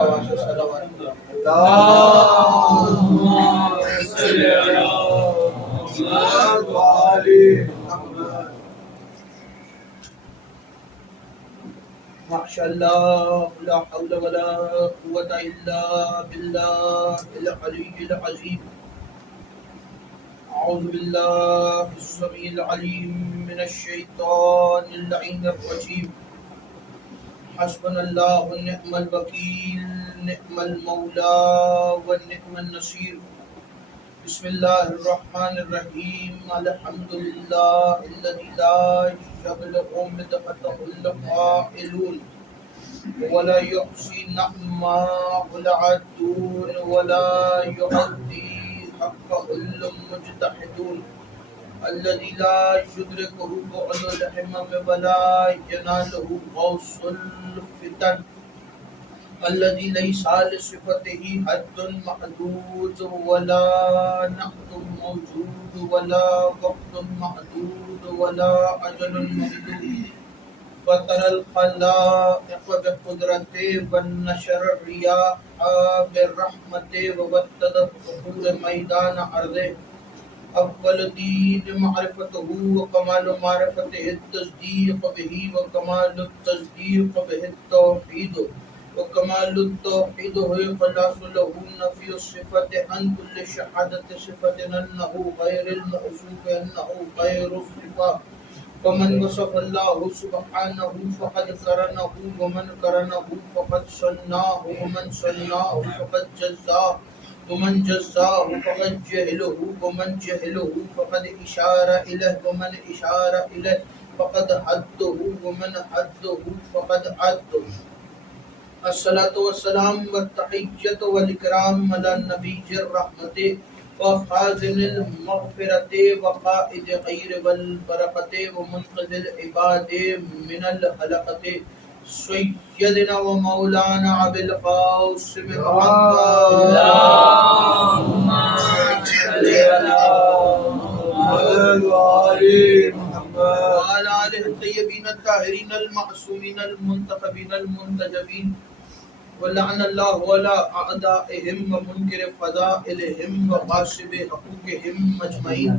ماشاء اللہ لا حول ولا قوة الا باللہ العلی العظیم. اعوذ باللہ السمیع العلیم من الشیطان اللعین الرجیم. حسبنا اللہ ونعم الوکیل نعم المولا ونعم النصیر. بسم اللہ الرحمن الرحیم. الحمد للہ الذی لا یبلغ مدحته القائلون ولا يحصي نعمه العادون ولا يعدي حقه المجتهدون الذي لا يدركه بعد الهمم ولا يناله غوص الفتن الذي ليس لصفته حد محدود ولا نقد موجود ولا وقت محدود ولا أجل ممدود. فطر الخلائق بقدرته ونشر الرياح برحمته ووطد الصخور ميدان أرضه. أول دين معرفته وكمال معرفته التصديق به وكمال التصديق به التوحيد وكمال التوحيد هو إخلاص له نفي الصفة عن كل شهادة صفة أنه غير الموصوف أنه غير الصفة. فمن وصف الله سبحانه فقد قرنه ومن قرنه فقد صناه ومن صناه فقد جزاه ومن جزاه فقد جهله ومن جهله فقد إشار إليه ومن إشار إليه فقد حده ومن حده فقد عده. الصلاة والسلام والتحية والإكرام على النبي الرحمة وخازن المغفرة وقائد خير والبركة ومنقذ العباد من الهلكة سيدنا ومولانا أبي القاسم محمد اللهم صل على محمد وعلى آله الطيبين الطاهرين المعصومين المنتخبين المنتجبين. ولعن الله على أعدائهم ومنكر فضائلهم وغاصب حقوقهم أجمعين.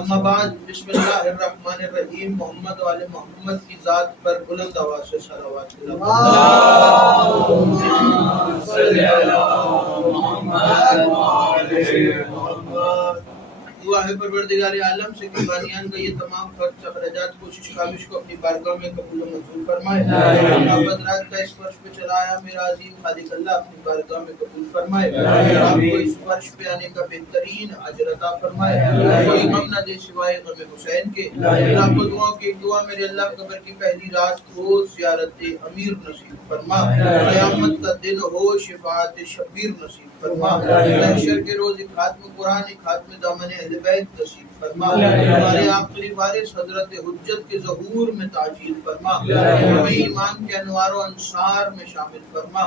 اما بعد. بسم اللہ الرحمن الرحیم. محمد وآل محمد کی ذات پر بلند آواز سے صلوات. اللہم صل علی محمد وآل محمد. دعا ہے پروردگار عالم سے کہ بانیان کا یہ تمام خرچ اخراجات کوشش کاوش کو اپنی بارگاہ میں قبول و منظور فرمائے. آپ حضرات کا اس فرش پہ چلایا میرا عظیم خالق اللہ اپنی بارگاہ میں قبول فرمائے. آپ کو اس فرش پہ آنے کا بہترین اجر عطا فرمائے. کوئی غم نہ دے سوائے غم حسین کے. اللہ کو دعاؤں کی ایک دعا میرے اللہ قبر کی پہلی رات کو زیارت امیر نصیب فرما. قیامت کا دن ہو شفاعت شبیر نصیب فرما. محشر کے روز ایک خاتم قرآن ایک خاتم دامن اہل بیت نصیب فرما. ہمارے آخری وارث حضرت حجت کے ظہور میں تعجیل فرما. ہمیں ایمان کے انوار و انصار میں شامل فرما.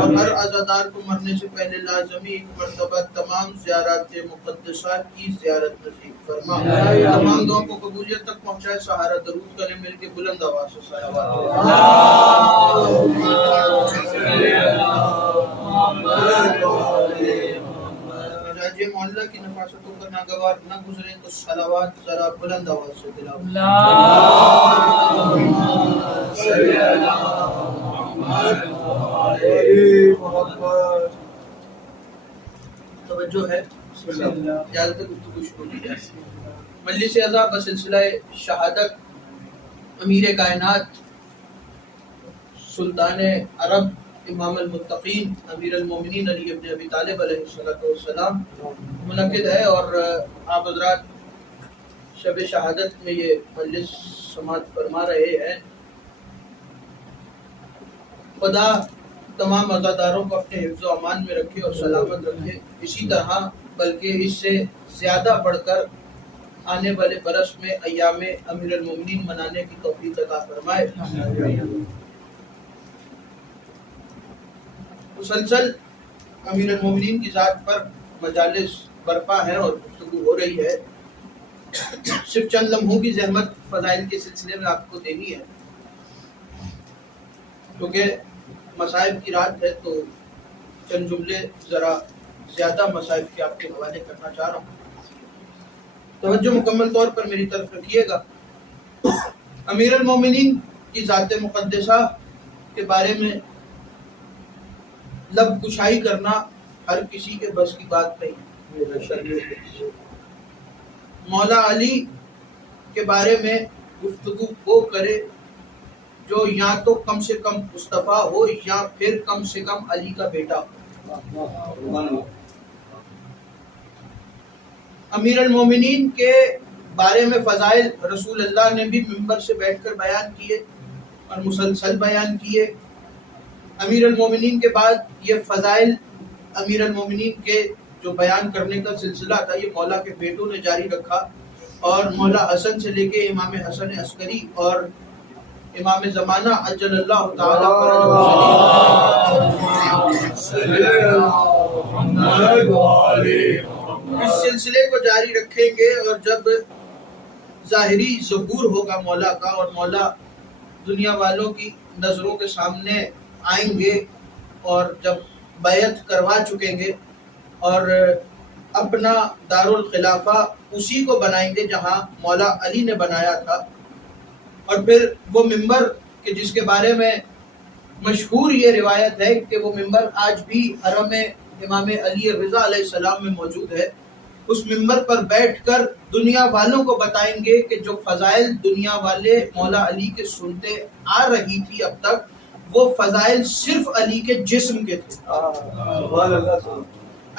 اور ہر عزادار کو مرنے سے پہلے لازمی ایک مرتبہ تمام زیارات مقدسات کی زیارت نصیب فرما. تمام دعاؤں کو قبولیت تک پہنچائے. سہارا درود کرنے مل کے بلند آواز سے صلوات. راجے محلہ کی نفاستوں پر ناگوار نہ گزرے تو صلوات ذرا بلند آواز سے دلاؤ. اللہم صل علی محمد وآل محمد. توجہ ہے. اجازت گفتگو شروع کی جائے. مجلس اعضاء بسلسلہ شہادت امیر کائنات سلطان عرب امام المتقین امیر المومنین علی ابن ابی طالب علیہ السلام منعقد ہے. اور آپ حضرات شب شہادت میں یہ مجلس سماعت فرما رہے ہیں. خدا تمام عزاداروں کو اپنے حفظ و امان میں رکھے اور سلامت رکھے. اسی طرح بلکہ اس سے زیادہ بڑھ کر آنے والے برس میں ایام امیر المومنین منانے کی توفیق عطا فرمائے. مسلسل امیر المومنین کی ذات پر مجالس برپا ہے اور گفتگو ہو رہی ہے. صرف چند لمحوں کی زحمت فضائل کے سلسلے میں آپ کو دینی ہے کیونکہ مصائب کی رات ہے تو چند جملے ذرا زیادہ مصائب کے آپ کے حوالے کرنا چاہ رہا ہوں. توجہ مکمل طور پر میری طرف رکھیے گا. امیر المومنین کی ذات مقدسہ کے بارے میں لب کشائی کرنا ہر کسی کے بس کی بات نہیں. مولا علی کے بارے میں گفتگو وہ کرے جو یا تو کم سے کم مصطفیٰ ہو یا پھر کم سے کم علی کا بیٹا ہو. امیر المومنین کے بارے میں فضائل رسول اللہ نے بھی منبر سے بیٹھ کر بیان کیے اور مسلسل بیان کیے. امیر المومنین کے بعد یہ فضائل امیر المومنین کے جو بیان کرنے کا سلسلہ تھا یہ مولا کے بیٹوں نے جاری رکھا، اور مولا حسن سے لے کے امام حسن عسکری اور امام زمانہ عجل اللہ تعالیٰ اس سلسلے کو جاری رکھیں گے. اور جب ظاہری ظہور ہوگا مولا کا اور مولا دنیا والوں کی نظروں کے سامنے آئیں گے اور جب بیعت کروا چکیں گے اور اپنا دارالخلافہ اسی کو بنائیں گے جہاں مولا علی نے بنایا تھا، اور پھر وہ منبر کہ جس کے بارے میں مشہور یہ روایت ہے کہ وہ منبر آج بھی حرم امام علی رضا علیہ السلام میں موجود ہے، اس منبر پر بیٹھ کر دنیا والوں کو بتائیں گے کہ جو فضائل دنیا والے مولا علی کے سنتے آ رہی تھی اب تک، وہ فضائل صرف علی کے جسم کے تھے.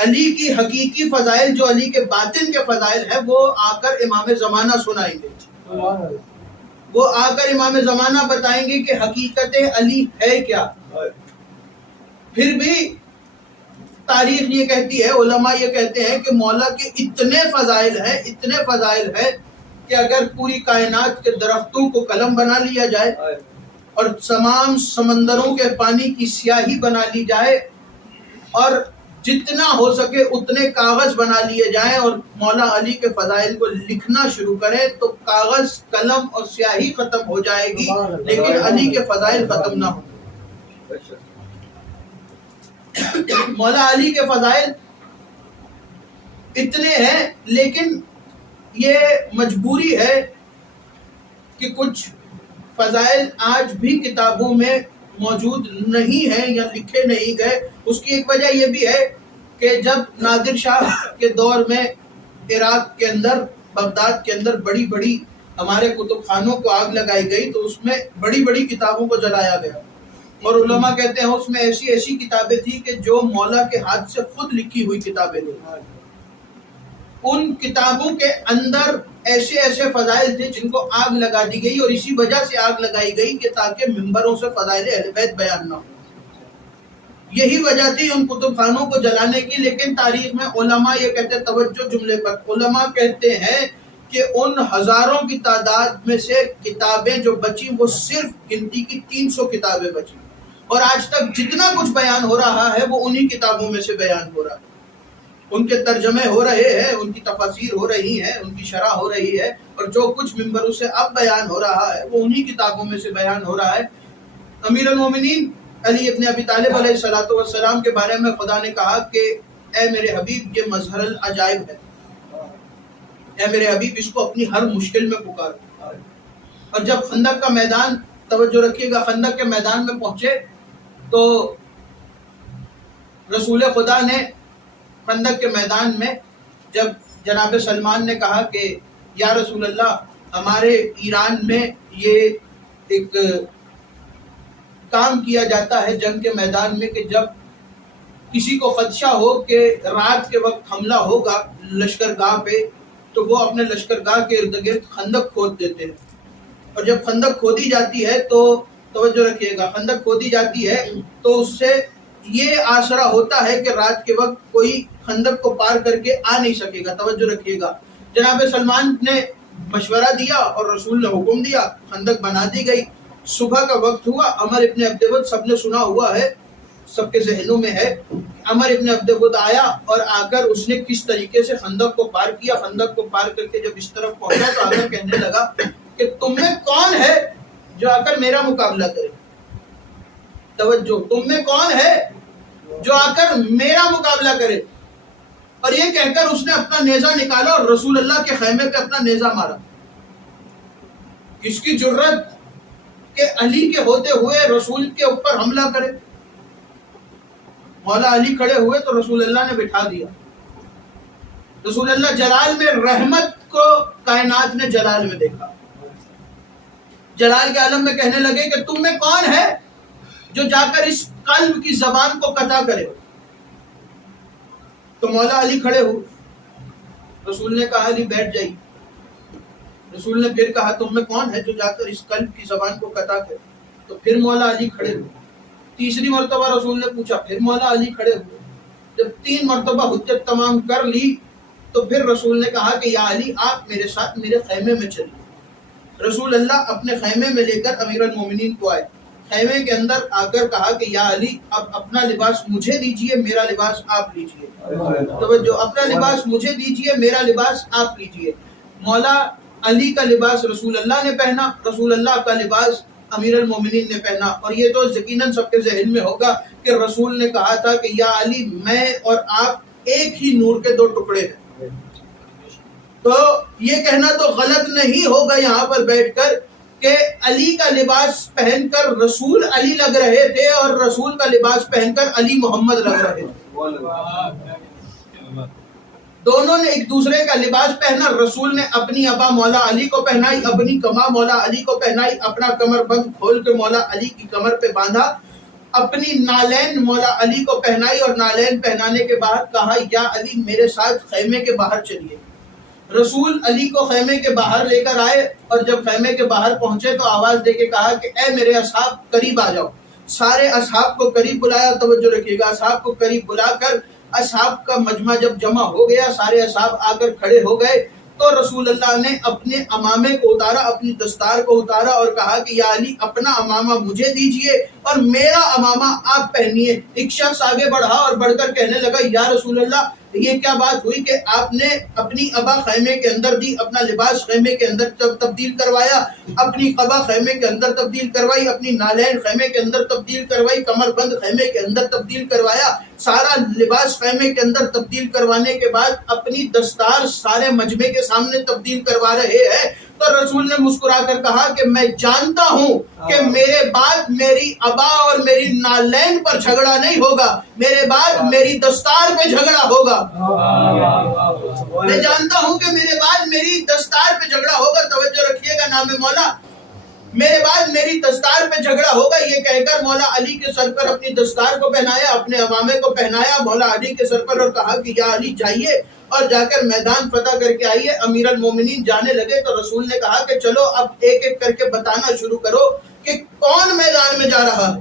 علی کی حقیقی فضائل جو علی کے باطن کے فضائل ہیں وہ آ کر امام زمانہ سنائیں گے. وہ آ کر امام زمانہ بتائیں گے کہ حقیقت علی ہے کیا. پھر بھی تاریخ یہ کہتی ہے، علماء یہ کہتے ہیں کہ مولا کے اتنے فضائل ہیں کہ اگر پوری کائنات کے درختوں کو قلم بنا لیا جائے اور تمام سمندروں کے پانی کی سیاہی بنا لی جائے اور جتنا ہو سکے اتنے کاغذ بنا لیے جائیں اور مولا علی کے فضائل کو لکھنا شروع کریں تو کاغذ، قلم اور سیاہی ختم ہو جائے گی، لیکن علی کے فضائل ختم نہ ہوں. مولا علی کے فضائل اتنے ہیں، لیکن یہ مجبوری ہے کہ کچھ فضائل آج بھی کتابوں میں موجود نہیں ہیں یا لکھے نہیں گئے. اس کی ایک وجہ یہ بھی ہے کہ جب نادر شاہ کے دور میں عراق کے اندر، بغداد کے اندر بڑی بڑی ہمارے کتب خانوں کو آگ لگائی گئی تو اس میں بڑی بڑی کتابوں کو جلایا گیا، اور علماء کہتے ہیں اس میں ایسی کتابیں تھیں کہ جو مولا کے ہاتھ سے خود لکھی ہوئی کتابیں تھیں. ان کتابوں کے اندر ایسے فضائل تھے جن کو آگ لگا دی گئی، اور اسی وجہ سے آگ لگائی گئی کہ تاکہ منبروں سے فضائل اہل بیت بیان نہ ہو. یہی وجہ تھی ان کتب خانوں کو جلانے کی. لیکن تاریخ میں علماء یہ کہتے ہیں، توجہ جملے پر، علماء کہتے ہیں کہ ان ہزاروں کی تعداد میں سے کتابیں جو بچی وہ صرف گنتی کی 300 کتابیں بچی، اور آج تک جتنا کچھ بیان ہو رہا ہے وہ انہی کتابوں میں سے بیان ہو رہا ہے. ان کے ترجمے ہو رہے ہیں، ان کی تفاسیر ہو رہی ہیں، ان کی شرح ہو رہی ہے، اور جو کچھ منبروں سے اب بیان ہو رہا ہے وہ انہی کتابوں میں سے بیان ہو رہا ہے. امیر المومنین علی ابن ابی طالب علیہ الصلوۃ والسلام کے بارے میں خدا نے کہا کہ اے میرے حبیب یہ مظہر العجائب ہے، اے میرے حبیب اس کو اپنی ہر مشکل میں پکار. اور جب خندق کا میدان، توجہ رکھیے گا، خندق کے میدان میں پہنچے تو رسول خدا نے خندق کے میدان میں جب جناب سلمان نے کہا کہ یا رسول اللہ ہمارے ایران میں یہ ایک کام کیا جاتا ہے جنگ کے میدان میں کہ جب کسی کو خدشہ ہو کہ رات کے وقت حملہ ہوگا لشکرگاہ پہ تو وہ اپنے لشکرگاہ کے ارد گرد خندق کھود دیتے ہیں. اور جب خندق کھودی جاتی ہے تو توجہ رکھیے گا، خندق کھودی جاتی ہے تو اس سے یہ آسرا ہوتا ہے کہ رات کے وقت کوئی خندق کو پار کر کے آ نہیں سکے گا. توجہ رکھیے گا، جناب سلمان نے مشورہ دیا اور رسول نے حکم دیا، خندق بنا دی گئی. صبح کا وقت ہوا، عمر ابن عبد ود سب نے سنا ہوا ہے، سب کے ذہنوں میں ہے. عمر ابن عبد ود آیا اور آ کر اس نے کس طریقے سے خندق کو پار کیا. خندق کو پار کر کے جب اس طرف پہنچا تو آ کر کہنے لگا کہ تم میں کون ہے جو آ کر میرا مقابلہ کرے. توجہ، تم میں کون ہے جو آ کر میرا مقابلہ کرے. اور یہ کہہ کر اس نے اپنا نیزہ نکالا اور رسول اللہ کے خیمے پہ اپنا نیزہ مارا. کس کی جرت کہ علی کے ہوتے ہوئے رسول کے اوپر حملہ کرے. مولا علی کھڑے ہوئے تو رسول اللہ نے بٹھا دیا. رسول اللہ جلال میں رحمت کو کائنات نے جلال میں دیکھا. جلال کے عالم میں کہنے لگے کہ تم میں کون ہے جو جا کر اس قلب کی زبان کو قطع کرے. تو مولا علی کھڑے ہوئے. رسول نے کہا علی بیٹھ جائیے. رسول نے پھر کہا تم میں کون ہے جو جا کر اس قلب کی زبان کو قطع کرے. تو پھر مولا علی کھڑے ہوئے. تیسری مرتبہ رسول نے پوچھا. پھر مولا علی کھڑے ہوئے. جب 3 مرتبہ حجت تمام کر لی تو پھر رسول نے کہا کہ یا علی آپ میرے ساتھ میرے خیمے میں چلیے. رسول اللہ اپنے خیمے میں لے کر امیر المومنین کو آئے. خیمے کے اندر آ کر کہا کہ یا علی اب اپنا لباس مجھے دیجئے, میرا لباس آپ لیجئے. توجہ, اپنا لباس مجھے دیجئے, میرا لباس آپ لیجئے. مولا علی کا لباس رسول اللہ نے پہنا, رسول اللہ کا لباس امیر المومنین نے پہنا. اور یہ تو یقیناً سب کے ذہن میں ہوگا کہ رسول نے کہا تھا کہ یا علی میں اور آپ ایک ہی نور کے 2 ٹکڑے ہیں. تو یہ کہنا تو غلط نہیں ہوگا یہاں پر بیٹھ کر کہ علی کا لباس پہن کر رسول علی لگ رہے تھے اور رسول کا لباس پہن کر علی محمد لگ رہے تھے. دونوں نے ایک دوسرے کا لباس پہنا. رسول نے اپنی ابا مولا علی کو پہنائی, اپنی کما مولا علی کو پہنائی, اپنا کمر بند کھول کے مولا علی کی کمر پہ باندھا, اپنی نالین مولا علی کو پہنائی اور نالین پہنانے کے بعد کہا یا علی میرے ساتھ خیمے کے باہر چلیے. رسول علی کو خیمے کے باہر لے کر آئے اور جب خیمے کے باہر پہنچے تو آواز دے کے کہا کہ اے میرے اصحاب قریب آ جاؤ. سارے اصحاب کو قریب بلایا. توجہ رکھیے گا, اصحاب کو قریب بلا کر اصحاب کا مجمع جب جمع ہو گیا, سارے اصحاب آ کر کھڑے ہو گئے تو رسول اللہ نے اپنے امامے کو اتارا, اپنی دستار کو اتارا اور کہا کہ یا علی اپنا امامہ مجھے دیجئے اور میرا امامہ آپ پہنیے. ایک شخص آگے بڑھا اور بڑھ کر کہنے لگا یا رسول اللہ یہ کیا بات ہوئی کہ آپ نے اپنی ابا خیمے کے اندر دی, اپنا لباس خیمے کے اندر تبدیل کروایا, اپنی قبا خیمے کے اندر تبدیل کروائی, اپنی نالین خیمے کے اندر تبدیل کروائی, کمر بند خیمے کے اندر تبدیل کروایا, سارا لباس خیمے کے اندر تبدیل کروانے کے بعد اپنی دستار سارے مجمع کے سامنے تبدیل کروا رہے ہیں. تو رسول نے مسکرا کر کہا کہ میں جانتا ہوں کہ میرے بعد میری ابا اور میری نالین پر جھگڑا نہیں ہوگا, میرے بعد میری دستار پہ جھگڑا ہوگا. میں جانتا ہوں کہ میرے بعد میری دستار پہ جھگڑا ہوگا. توجہ رکھیے گا, نام مولا میرے بعد میری دستار پہ جھگڑا ہوگا. یہ کہہ کر مولا علی کے سر پر اپنی دستار کو پہنایا, اپنے امامے کو پہنایا مولا علی کے سر پر اور کہا کہ یا علی جائیے اور جا کر میدان فتح کر کے آئیے. امیر المومنین جانے لگے تو رسول نے کہا کہ چلو اب ایک ایک کر کے بتانا شروع کرو کہ کون میدان میں جا رہا ہے.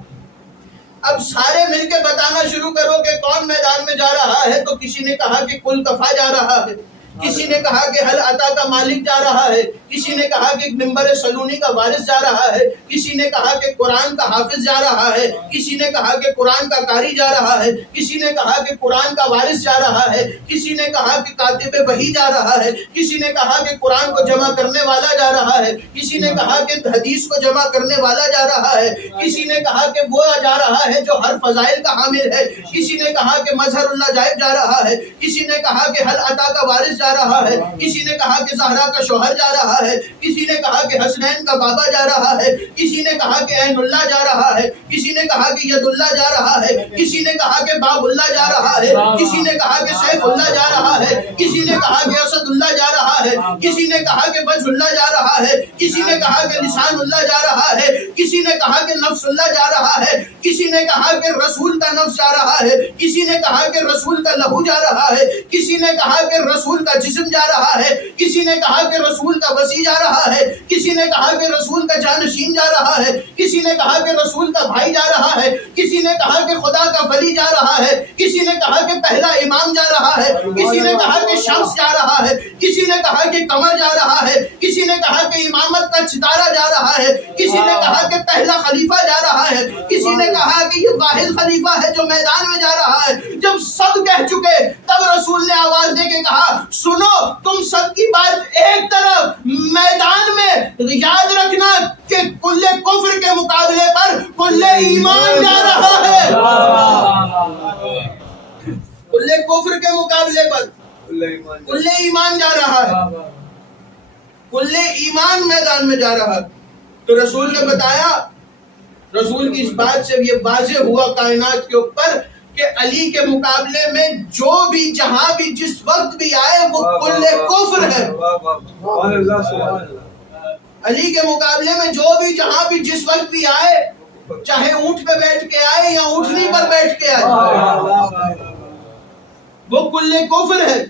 اب سارے مل کے بتانا شروع کرو کہ کون میدان میں جا رہا ہے. تو کسی نے کہا کہ کل کفا جا رہا ہے, کسی نے کہا کہ حل عطا کا مالک جا رہا ہے, کسی نے کہا کہ منبر سلونی کا وارث جا رہا ہے, کسی نے کہا کہ قرآن کا حافظ جا رہا ہے, کسی نے کہا کہ قرآن کا قاری جا رہا ہے, کسی نے کہا کہ قرآن کا وارث جا رہا ہے, کسی نے کہا کہ کاتب وحی جا رہا ہے, کسی نے کہا کہ قرآن کو جمع کرنے والا جا رہا ہے, کسی نے کہا کہ حدیث کو جمع کرنے والا جا رہا ہے, کسی نے کہا کہ وہ جا رہا ہے جو ہر فضائل کا حامل ہے, کسی نے کہا کہ مظہر اللہ جائب جا رہا ہے, کسی نے کہا کہ حل عطا کا وارث جا رہا ہے, کسی نے کہا کہ زہرا کا شوہر جا رہا ہے, کسی نے کہا کہ حسنین کا بابا جا رہا ہے, کسی نے کہا کہ عین اللہ جا رہا ہے, کسی نے کہا کہ ید اللہ جا رہا ہے, کسی نے کہا کہ باب اللہ جا رہا ہے, کسی نے کہا کہ سیف اللہ جا رہا ہے, کسی نے کہا کہ اسد اللہ جا رہا ہے, کسی نے کہا کہ وجہ اللہ جا رہا ہے, کسی نے کہا کہ لسان اللہ جا رہا ہے, کسی نے کہا کہ نفس اللہ جا رہا ہے, کسی نے کہا کہ رسول کا نفس جا رہا ہے, کسی نے کہا کہ رسول کا لہو جا رہا ہے, کسی نے کہا کہ رسول کا جسم جا رہا ہے, کسی نے کہا کہ رسول کا وسیع جا رہا ہے, کسی نے کہا کہ رسول کا جانشین جا رہا ہے, کسی نے کہا کہ رسول کا بھائی جا رہا ہے, کسی نے کہا کہ خدا کا ولی جا رہا ہے, کسی نے کہا کہ پہلا امام جا رہا ہے, کسی نے کہا کہ شمس جا رہا ہے, کسی نے کہا کہ قمر جا رہا ہے, کسی نے کہا کہ امامت کا ستارہ جا رہا ہے, کسی نے کہا کہ پہلا خلیفہ جا رہا ہے, کسی نے کہا کہ یہ واحد خلیفہ ہے جو میدان میں جا رہا ہے. جب سب کہہ چکے تب رسول رسول نے آواز دے کے کہا سنو تم سب کی بات ایک طرف، میدان میں یاد رکھنا کہ کل کفر کے مقابلے پر کل ایمان جا رہا ہے، کل کفر کے مقابلے پر کل ایمان جا رہا ہے، کل ایمان میدان میں جا رہا ہے۔ تو رسول نے بتایا، رسول کی اس بات سے یہ واضح ہوا کائنات کے اوپر کہ علی کے مقابلے میں جو بھی جہاں بھی جس وقت بھی آئے وہ کل کفر ہے۔ علی کے مقابلے میں جو بھی جہاں بھی جس وقت بھی آئے، چاہے اونٹ پہ بیٹھ کے آئے یا اونٹنی پر بیٹھ کے آئے، وہ کل کفر ہے،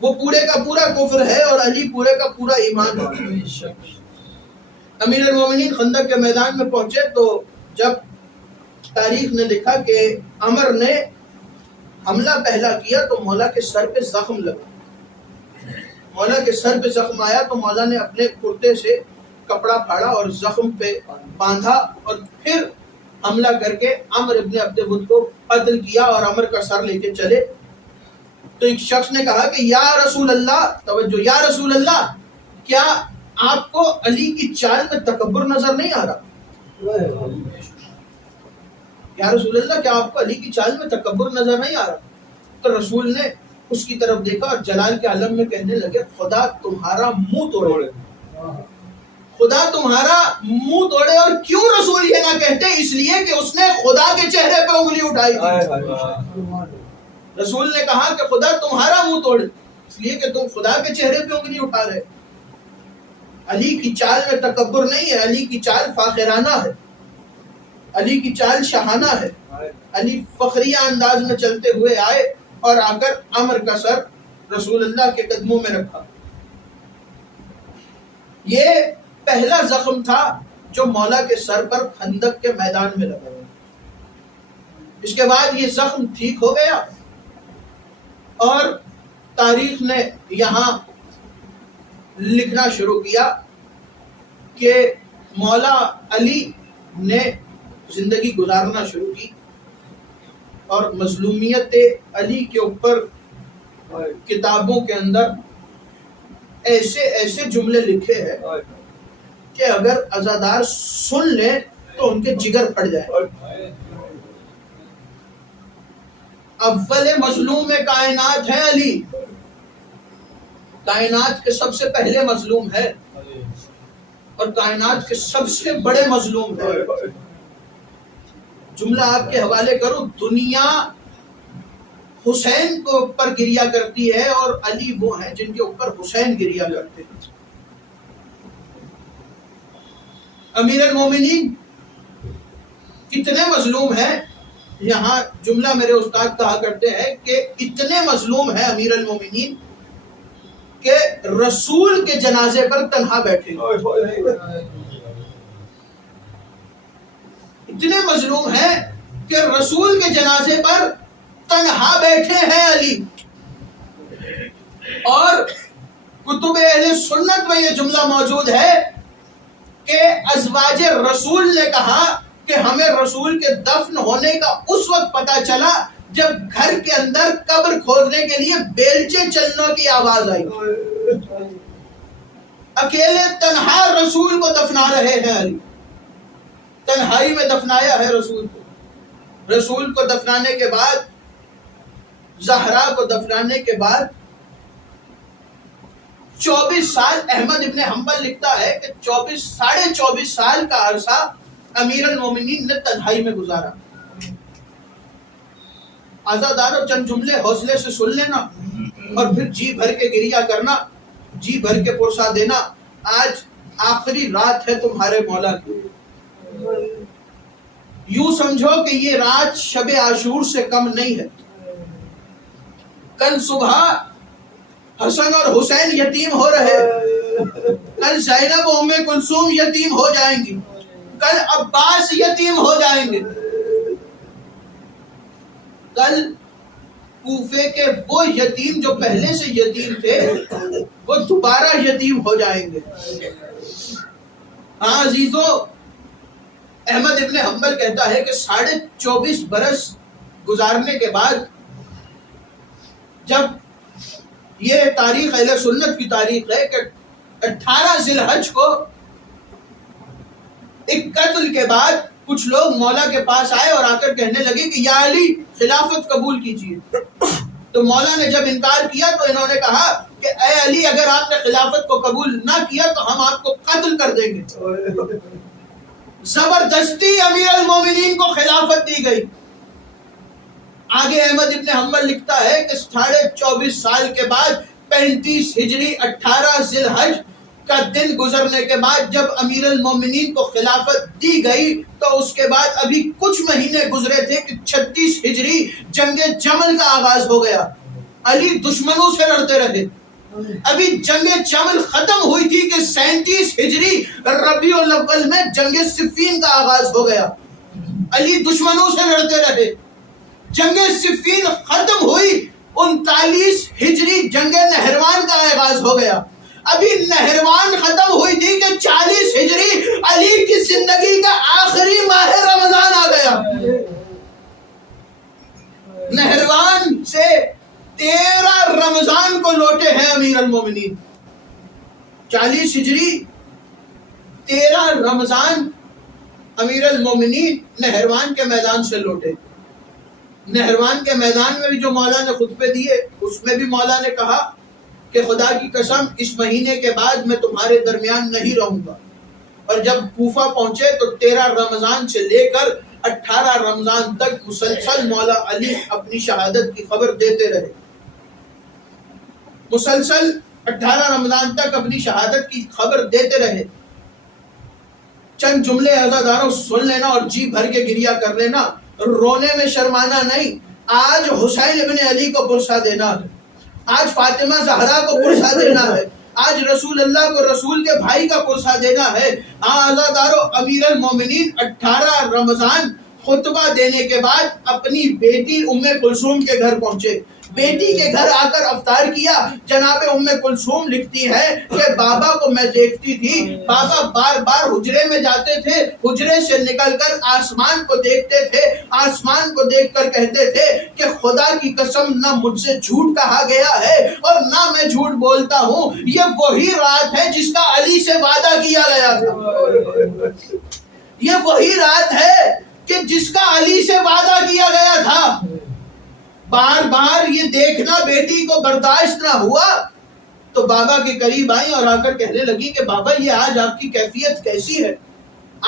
وہ پورے کا پورا کفر ہے، اور علی پورے کا پورا ایمان ہے۔ امیر المومنین خندق کے میدان میں پہنچے تو جب تاریخ نے لکھا کہ عمر نے حملہ پہلا کیا تو مولا کے سر پہ زخم لگا، مولا کے سر پہ زخم آیا تو مولا نے اپنے کرتے سے کپڑا پھاڑا اور زخم پہ باندھا، اور پھر حملہ کر کے عمر ابن عبد ود کو قتل کیا اور عمر کا سر لے کے چلے۔ تو ایک شخص نے کہا کہ یا رسول اللہ، توجہ، یا رسول اللہ، کیا آپ کو علی کی چال میں تکبر نظر نہیں آ رہا؟ یا رسول اللہ، کیا آپ کو علی کی چال میں تکبر نظر نہیں آ رہا؟ تو رسول نے اس کی طرف دیکھا اور جلال کے عالم میں کہنے لگے خدا تمہارا منہ توڑے، خدا تمہارا منہ توڑے۔ اور کیوں رسول یہ نہ کہتے؟ اس لیے کہ اس نے خدا کے چہرے پہ انگلی اٹھائی تھی۔ رسول نے کہا کہ خدا تمہارا منہ توڑے، اس لیے کہ تم خدا کے چہرے پہ انگلی اٹھا رہے۔ علی کی چال میں تکبر نہیں ہے، علی کی چال فاخرانہ ہے، علی کی چال شاہانہ ہے۔ علی فخریہ انداز میں چلتے ہوئے آئے اور آ کر عمر کا سر رسول اللہ کے قدموں میں رکھا۔ یہ پہلا زخم تھا جو مولا کے سر پر خندق کے میدان میں لگا۔ اس کے بعد یہ زخم ٹھیک ہو گیا اور تاریخ نے یہاں لکھنا شروع کیا کہ مولا علی نے زندگی گزارنا شروع کی، اور مظلومیت علی کے اوپر کتابوں کے اندر ایسے ایسے جملے لکھے ہیں کہ اگر عزادار سن لیں تو ان کے جگر پھٹ جائے۔ اول مظلوم کائنات ہے علی، کائنات کے سب سے پہلے مظلوم ہے اور کائنات کے سب سے بڑے مظلوم ہے۔ جملہ آپ کے حوالے کروں، دنیا حسین کو اوپر گریا کرتی ہے اور علی وہ ہیں جن کے اوپر حسین گریا کرتے ہیں۔ امیر المومنین کتنے مظلوم ہیں، یہاں جملہ میرے استاد کہا کرتے ہیں کہ اتنے مظلوم ہیں امیر المومنین کہ رسول کے جنازے پر تنہا بیٹھے، اتنے مظلوم ہیں کہ رسول کے جنازے پر تنہا بیٹھے ہیں علی۔ اور کتب اہل سنت میں یہ جملہ موجود ہے کہ ازواج رسول نے کہا کہ ہمیں رسول کے دفن ہونے کا اس وقت پتا چلا جب گھر کے اندر قبر کھودنے کے لیے بیلچے چلنے کی آواز آئی۔ اکیلے تنہا رسول کو دفنا رہے ہیں علی، تنہائی میں دفنایا ہے رسول کو۔ رسول کو دفنانے کے بعد، زہرا کو دفنانے کے بعد 24 سال، احمد ابن حنبل لکھتا ہے کہ 24 سال کا عرصہ امیر المومنین نے تنہائی میں گزارا۔ عزادارو، چند جملے حوصلے سے سن لینا اور پھر جی بھر کے گریہ کرنا، جی بھر کے پرسا دینا۔ آج آخری رات ہے تمہارے مولا کی، یوں سمجھو کہ یہ رات شب عاشور سے کم نہیں ہے۔ کل صبح حسن اور حسین یتیم ہو رہے، کل زینب و ام کلثوم یتیم ہو جائیں گی، کل عباس یتیم ہو جائیں گے، کل کوفے کے وہ یتیم جو پہلے سے یتیم تھے وہ دوبارہ یتیم ہو جائیں گے۔ ہاں عزیزو، احمد ابن حنبل کہتا ہے کہ 24.5 برس گزارنے کے بعد جب یہ تاریخ اہل سنت کی تاریخ ہے کہ 18 ذی الحج کو ایک قتل کے بعد کچھ لوگ مولا کے پاس آئے اور آ کر کہنے لگے کہ یا علی خلافت قبول کیجیے. تو مولا نے جب انکار کیا تو انہوں نے کہا کہ اے علی اگر آپ نے خلافت کو قبول نہ کیا تو ہم آپ کو قتل کر دیں گے. زبردستی امیر المومنین کو خلافت دی گئی. آگے احمد ابن حنبل لکھتا ہے کہ 24.5 سال کے بعد 35 ہجری 18 ذی الحج کا دن گزرنے کے بعد جب امیر المومنین کو خلافت دی گئی تو اس کے بعد ابھی کچھ مہینے گزرے تھے کہ 36 ہجری جنگ جمل کا آغاز ہو گیا. علی دشمنوں سے لڑتے رہے. ابھی جنگ جمل ختم ہوئی تھی کہ 37 ہجری ربیع الاول میں جنگ صفین کا آغاز ہو گیا. علی دشمنوں سے لڑتے رہے. جنگ صفین ختم ہوئی 39 ہجری جنگ نہروان کا آغاز ہو گیا. ابھی نہروان ختم ہوئی تھی کہ 40 ہجری علی کی زندگی کا آخری ماہ رمضان آ گیا. نہروان سے 13 رمضان کو لوٹے ہیں امیر المومنین. 40 ہجری 13 رمضان امیر المومنین نہروان کے میدان سے لوٹے. نہروان کے میدان میں بھی جو مولا نے خطبے دیے اس میں بھی مولا نے کہا کہ خدا کی قسم اس مہینے کے بعد میں تمہارے درمیان نہیں رہوں گا. اور جب کوفہ پہنچے تو 13 رمضان سے لے کر 18 رمضان تک مسلسل مولا علی اپنی شہادت کی خبر دیتے رہے. مسلسل 18 رمضان تک اپنی شہادت کی خبر دیتے رہے. چند جملے عزاداروں سن لینا اور جی بھر کے گریا کر لینا. رونے میں شرمانا نہیں. آج حسین ابن علی کو پرسا دینا ہے. آج فاطمہ زہرا کو پرسا دینا ہے. آج رسول اللہ کو رسول کے بھائی کا پرسا دینا ہے. عزاداروں امیر المومنین 18 رمضان خطبہ دینے کے بعد اپنی بیٹی ام کلثوم کے گھر پہنچے. بیٹی کے گھر آ کر افطار کیا. جناب ام کلثوم لکھتی ہے کہ بابا کو میں دیکھتی تھی. بابا بار بار حجرے میں جاتے تھے. حجرے سے نکل کر آسمان کو دیکھتے تھے. آسمان کو دیکھ کر کہتے تھے کہ خدا کی قسم نہ مجھ سے جھوٹ کہا گیا ہے اور نہ میں جھوٹ بولتا ہوں. یہ وہی رات ہے جس کا علی سے وعدہ کیا گیا تھا. یہ وہی رات ہے کہ جس کا علی سے وعدہ کیا گیا تھا. بار بار یہ دیکھنا بیٹی کو برداشت نہ ہوا تو بابا کے قریب آئی اور آ کر کہنے لگی کہ بابا یہ آج آپ کی کیفیت کیسی ہے؟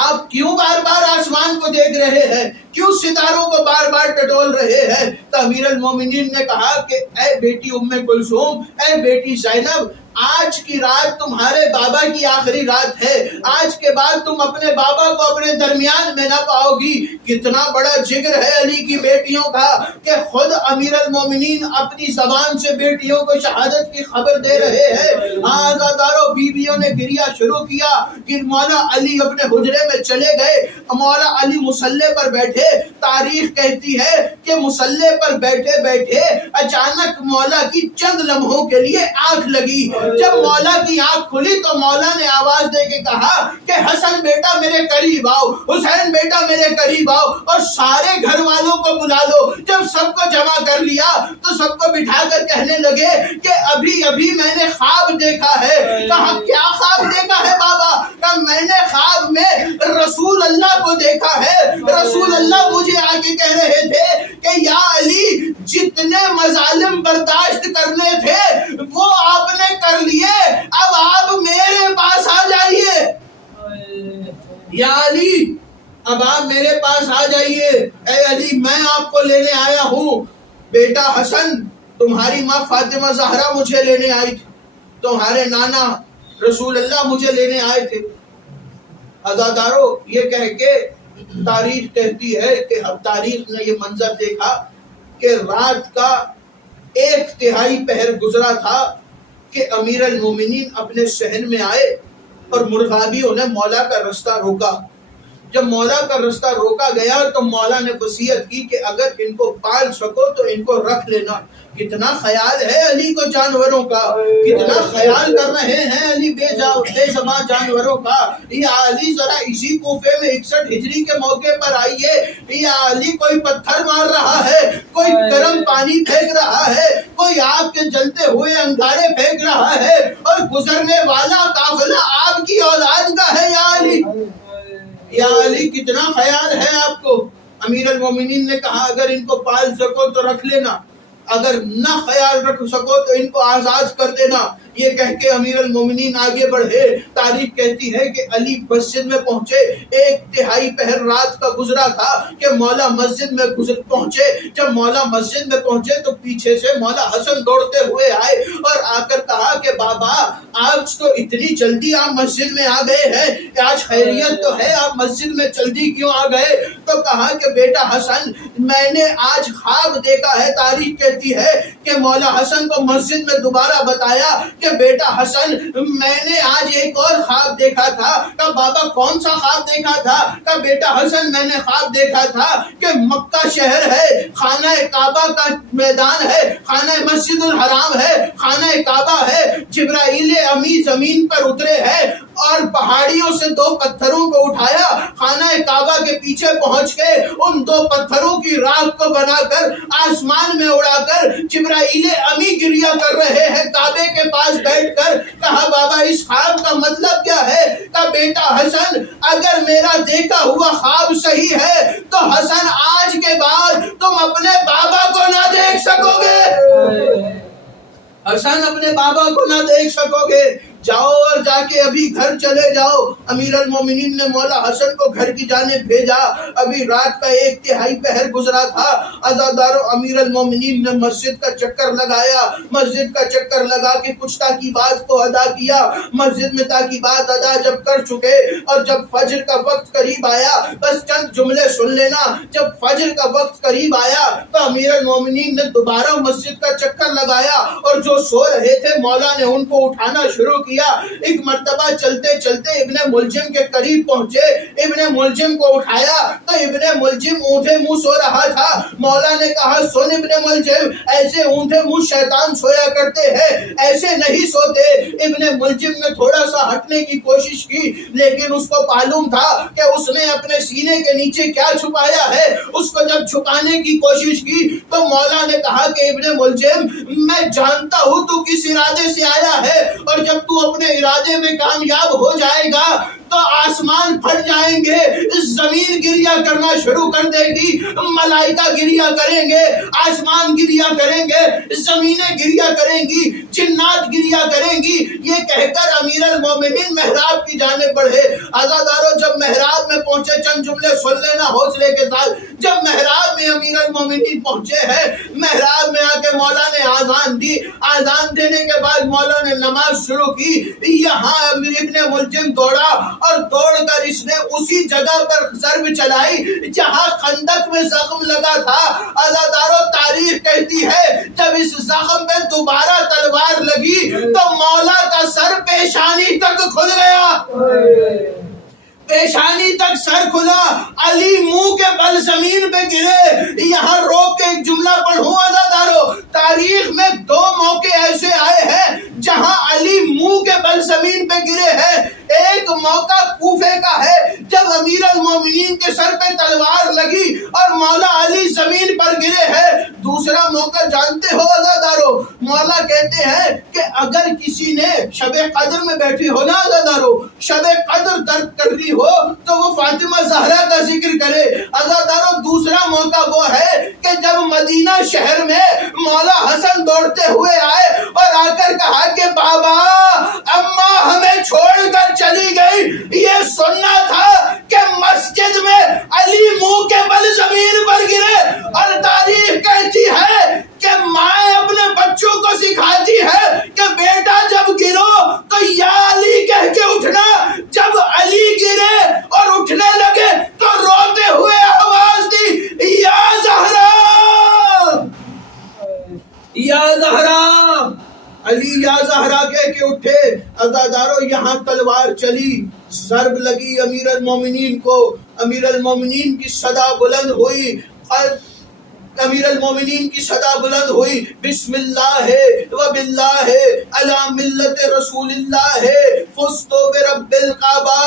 آپ کیوں بار بار آسمان کو دیکھ رہے ہیں؟ کیوں ستاروں کو بار بار ٹٹول رہے ہیں؟ تو امیر المومنین نے کہا کہ اے بیٹی ام کلثوم، اے بیٹی زینب، آج کی رات تمہارے بابا کی آخری رات ہے. آج کے بعد تم اپنے بابا کو اپنے درمیان میں نہ پاؤ گی. کتنا بڑا جگر ہے علی کی بیٹیوں کا کہ خود امیر المومنین اپنی زبان سے بیٹیوں کو شہادت کی خبر دے رہے ہیں. عزاداروں بیویوں نے گریا شروع کیا کہ مولا علی اپنے حجرے میں چلے گئے. مولا علی مصلی پر بیٹھے. تاریخ کہتی ہے کہ مصلی پر بیٹھے بیٹھے اچانک مولا کی چند لمحوں کے لیے آنکھ لگی. جب مولا کی آنکھ کھلی تو مولا نے آواز دے کے کہا کہ حسن بیٹا میرے قریب آؤ، حسین بیٹا میرے قریب آؤ اور سارے گھر والوں کو بلا لو. جب سب کو جمع کر لیا تو سب کو بٹھا کر کہنے لگے کہ ابھی ابھی میں نے خواب دیکھا ہے. کہا کیا خواب دیکھا ہے بابا؟ کہا میں نے خواب میں رسول اللہ کو دیکھا ہے. رسول اللہ مجھے آگے کہہ رہے تھے کہ یا علی جتنے مظالم برداشت کرنے تھے وہ آپ نے کر لیے، اب آپ میرے پاس آ جائیے. یا علی اب آپ میرے پاس آ جائیے. اے علی میں آپ کو لینے آیا ہوں. بیٹا حسن تمہاری ماں فاطمہ زہرا مجھے لینے آئی تھی. تمہارے نانا رسول اللہ مجھے لینے آئے تھے. عزاداروں یہ کہہ کے تاریخ کہتی ہے کہ اب تاریخ نے یہ منظر دیکھا کہ رات کا 1/3 پہر گزرا تھا کہ امیر المومنین اپنے صحن میں آئے اور مرغابیوں نے مولا کا رستہ روکا. جب مولا کا رستہ روکا گیا تو مولا نے وصیت کی کہ اگر ان کو پال سکو تو ان کو رکھ لینا. کتنا خیال ہے علی کو جانوروں کا، کتنا خیال کر رہے ہیں علی بے زبان جانوروں کا. یا علی ذرا اسی کوفے میں 61 ہجری کے موقع پر آئیے. یا علی کوئی پتھر مار رہا ہے، کوئی گرم پانی پھینک رہا ہے، کوئی آپ کے جلتے ہوئے انگارے پھینک رہا ہے اور گزرنے والا قافلہ آپ کی اولاد کا ہے یا علی، یا علی کتنا خیال ہے آپ کو؟ امیر المومنین نے کہا اگر ان کو پال سکو تو رکھ لینا، اگر نہ خیال رکھ سکو تو ان کو آزاد کر دینا۔ یہ کہہ کے امیر المومنین آگے بڑھے۔ تاریخ کہتی ہے کہ علی مسجد میں پہنچے، 1/3 پہر رات کا گزرا تھا کہ مولا مسجد میں پہنچے۔ جب مولا مسجد میں پہنچے تو پیچھے سے مولا حسن دوڑتے ہوئے آئے اور آ کر کہا کہ بابا آج تو اتنی جلدی آپ مسجد میں آ گئے ہیں، آج خیریت تو ہے، آپ مسجد میں جلدی کیوں آ گئے؟ تو کہا کہ بیٹا حسن میں نے آج خواب دیکھا ہے۔ تاریخ کہتی ہے کہ مولا حسن کو مسجد میں دوبارہ بتایا کہ بیٹا حسن میں نے آج ایک اور خواب دیکھا تھا۔ کہ بابا کون سا خواب دیکھا تھا؟ کہ بیٹا حسن میں نے خواب دیکھا تھا کہ مکہ شہر ہے، خانہ کعبہ کا میدان ہے، خانہ مسجد الحرام ہے، خانہ کعبہ ہے، جبرائیل امی زمین پر اترے ہیں اور پہاڑیوں سے 2 پتھروں کو اٹھایا، خانہ کعبہ کے پیچھے پہنچ کے ان 2 پتھروں کی راکھ کو بنا کر آسمان میں اڑا کر جبرائیل امی گریہ کر رہے ہیں کعبے کے پاس بیٹھ کر۔ کہا بابا اس خواب کا مطلب کیا ہے؟ کہا بیٹا حسن اگر میرا دیکھا ہوا خواب صحیح ہے تو حسن آج کے بعد تم اپنے بابا کو نہ دیکھ سکو گے، حسن اپنے بابا کو نہ دیکھ سکو گے، جاؤ اور جا کے ابھی گھر چلے جاؤ۔ امیر المومنین نے مولا حسن کو گھر کی جانب بھیجا۔ ابھی رات کا 1/3 پہر گزرا تھا۔ عزادارو امیر المومنین نے مسجد کا چکر لگایا، مسجد کا چکر لگا کے کچھ تاکیبات کو ادا کیا۔ مسجد میں تاکیبات ادا جب کر چکے اور جب فجر کا وقت قریب آیا، بس چند جملے سن لینا، جب فجر کا وقت قریب آیا تو امیر المومنین نے دوبارہ مسجد کا چکر لگایا اور جو سو رہے تھے مولا نے ان کو اٹھانا شروع کیا۔ ایک مرتبہ چلتے چلتے ابن ملجم کے قریب پہنچے، ابن ملجم کو اٹھایا تو ابن ملجم اونٹے منہ سو رہا تھا۔ مولا نے کہا سن ابن ملجم ایسے اونٹے منہ شیطان سویا کرتے ہیں، ایسے نہیں سوتے۔ ابن ملجم نے تھوڑا سا ہٹنے کی کوشش کی لیکن اس کو معلوم تھا کہ اس نے اپنے سینے کے نیچے کیا چھپایا ہے۔ اس کو جب چھپانے کی کوشش کی تو مولا نے کہا کہ ابن ملجم میں جانتا ہوں تو کس ارادے سے آیا ہے اور جب تو اپنے ارادے میں کامیاب ہو جائے گا تو آسمان پھٹ جائیں گے، زمین گریہ کرنا شروع کر دے گی، ملائکہ گریہ کریں گے، آسمان گریہ کریں گے، زمینیں گریہ کریں گی، جنات گریہ کریں گی۔ یہ کہہ کر امیر المومنین محراب کی جانب بڑھے۔ عزادارو جب محراب میں پہنچے، چند جملے سن لینا حوصلے کے ساتھ، جب محراب میں امیر المومنین پہنچے ہیں، محراب میں آ کے مولا نے آذان دی، آذان دینے کے بعد مولا نے نماز شروع کی۔ یہاں ابن ملجم دوڑا اور دوڑ کر اس نے اسی جگہ پر ضرب چلائی جہاں خندق میں زخم لگا تھا۔ عزادارو تاریخ کہتی ہے جب اس زخم پہ دوبارہ تلوار لگی تو مولا کا سر پیشانی تک کھل گیا، پیشانی تک سر کھلا، علی منہ کے بل زمین پہ گرے۔ یہاں روک کے ایک جملہ پڑھوں عزادارو، تاریخ میں 2 موقع ایسے آئے ہیں جہاں علی منہ کے بل زمین پہ گرے ہیں۔ ایک موقع کوفے کا ہے جب امیر المومنین کے سر پہ تلوار لگی اور مولا علی زمین پر گرے ہیں۔ دوسرا موقع جانتے ہو عزادارو، مولا کہتے ہیں کہ اگر کسی نے شب قدر میں بیٹھی ہو نا عزادارو، شب قدر درد کر رہی ہو تو وہ فاطمہ زہرا کا ذکر کرے۔ عزادارو دوسرا موقع وہ ہے کہ جب مدینہ شہر میں مولا حسن دوڑتے ہوئے آئے اور آ کر کہا کہ بابا اماں ہمیں چھوڑ کر چلی گئی، یہ سننا تھا کہ مسجد میں علی منہ کے بل زمین پر گرے۔ اور تاریخ کہتی ہے کہ ماں اپنے بچوں کو سکھاتی ہے کہ بیٹا جب گرو تو یا علی کہہ کے اٹھنا، جب علی گرے اور اٹھنے لگے تو روتے ہوئے آواز دی یا زہرا، یا زہرا، علی یا زہرا کہہ کے اٹھے۔ عزادارو یہاں تلوار چلی، ضرب لگی امیر المومنین کو، امیر المومنین کی صدا بلند ہوئی، امیر المومنین کی صدا بلند ہوئی، بسم اللہ و باللہ علی ملت رسول اللہ، فزت برب الکعبہ،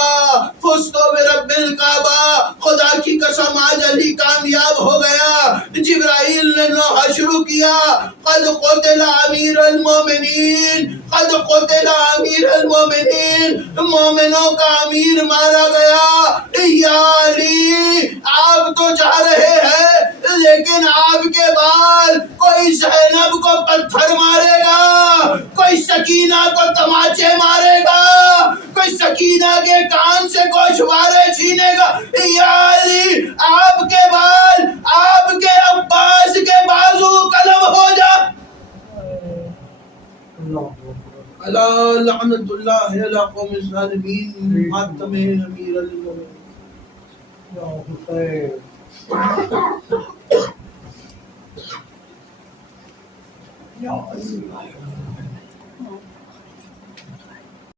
فزت برب الکعبہ، خدا کی قسم آج علی کامیاب ہو گیا۔ جبرائیل نے حشر کیا قد قتل امیر المومنین قد قتل امیر المومنین مومنوں کا امیر مارا گیا یا علی آپ تو جا رہے ہیں لیکن آپ کے بعد کوئی زینب کو پتھر مارے گا کوئی سکینہ کو تماچے مارے گا کوئی سکینہ کے کان سے گوشوارے چھینے گا یا علی آپ کے بعد آپ کے عباس کے بازو قلم ہو جا اللہ لعنت اللہ علی قوم الظالمین ماتم امیر المومنین یا حسین یا علی